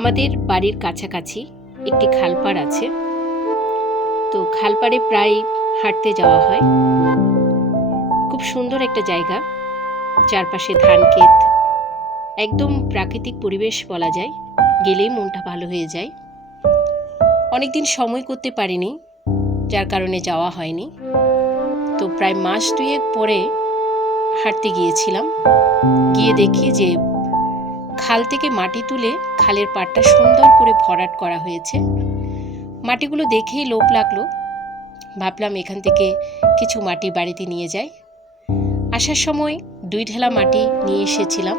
আমাদের বাড়ির কাছাকাছি একটি খালপাড় আছে। তো খালপাড়ে প্রায় হাঁটতে যাওয়া হয়। খুব সুন্দর একটা জায়গা, চারপাশে ধান ক্ষেত, একদম প্রাকৃতিক পরিবেশ বলা যায়। গেলেই মনটা ভালো হয়ে যায়। অনেকদিন সময় করতে পারিনি, যার কারণে যাওয়া হয়নি। তো প্রায় মাস দুয়েক পরে হাঁটতে গিয়েছিলাম। গিয়ে দেখি যে খাল থেকে মাটি তুলে খালের পাড়টা সুন্দর করে ভরাট করা হয়েছে। মাটিগুলো দেখেই লোভ লাগলো। ভাবলাম এখান থেকে কিছু মাটি বাড়িতে নিয়ে যাই। আসার সময় 2 ঢেলা মাটি নিয়ে এসেছিলাম।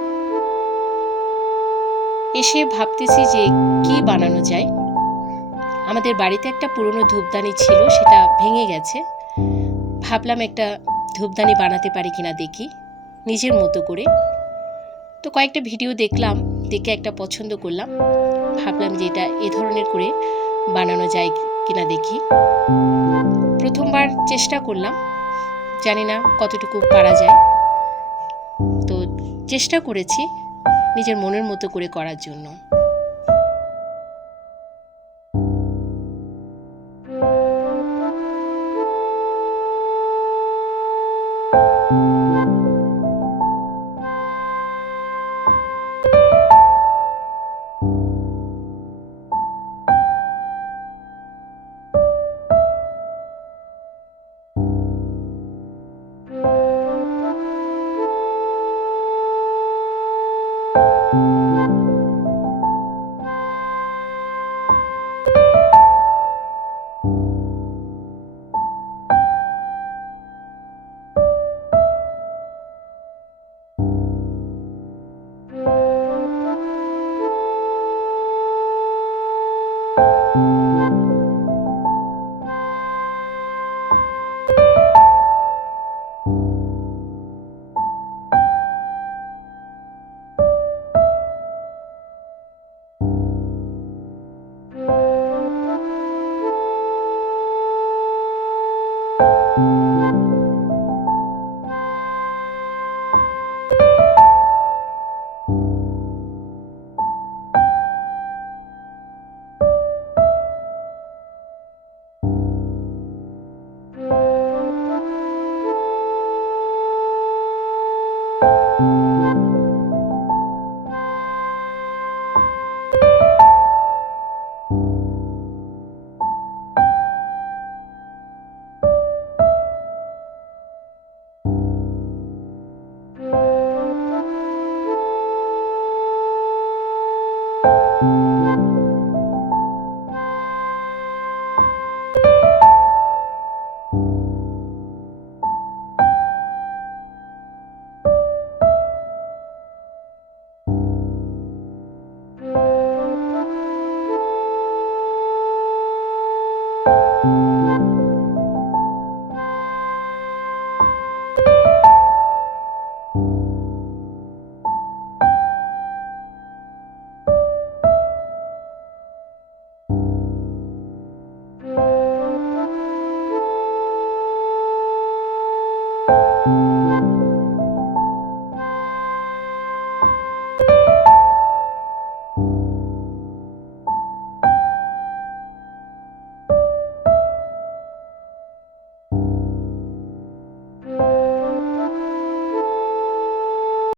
এসে ভাবতেছি যে কি বানানো যায়। আমাদের বাড়িতে একটা পুরনো ধূপদানি ছিল, সেটা ভেঙে গেছে। ভাবলাম একটা ধূপদানি বানাতে পারি কিনা দেখি, নিজের মতো করে। তো কয়েকটা ভিডিও দেখলাম, দেখে একটা পছন্দ করলাম। ভাবলাম যে এটা এ ধরনের করে বানানো যায় কিনা দেখি। প্রথমবার চেষ্টা করলাম, জানি না কতটুকু পারা যায়। তো চেষ্টা করেছি নিজের মনের মতো করে করার জন্য।